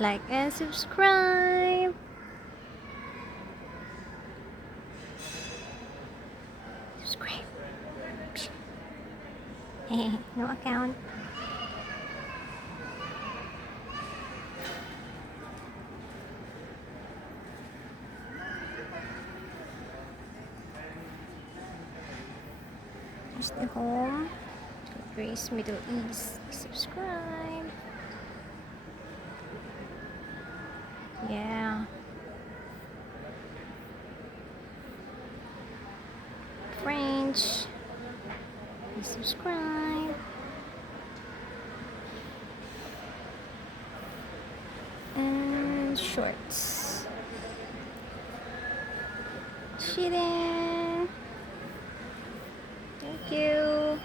like and subscribe. Subscribe. No account. Here's the home. Grace Middle East. Subscribe. Yeah. French. Please subscribe. And shorts. Shirin. Thank you.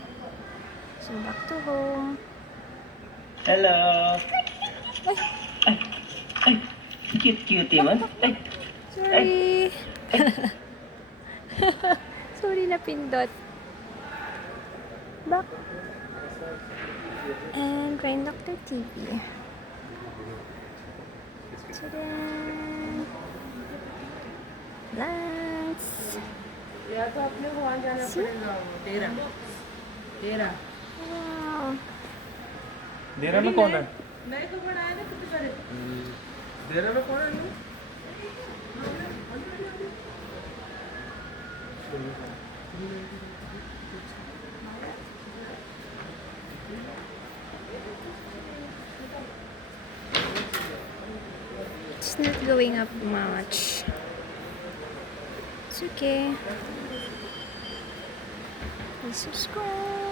So back to home. Hello. Ay, Ay, ay, cute man. Ay, sorry. Sorry na pindot. Back. And Rain Doctor TV. Ta-da! Plants. या तो अपने को वहाँ जाना पड़ेगा तेरा तेरा Wow. डेरा में कौन है? नहीं तो बनाया ना कितने सारे डेरा में कौन है? It's not going up much. It's okay. Please subscribe.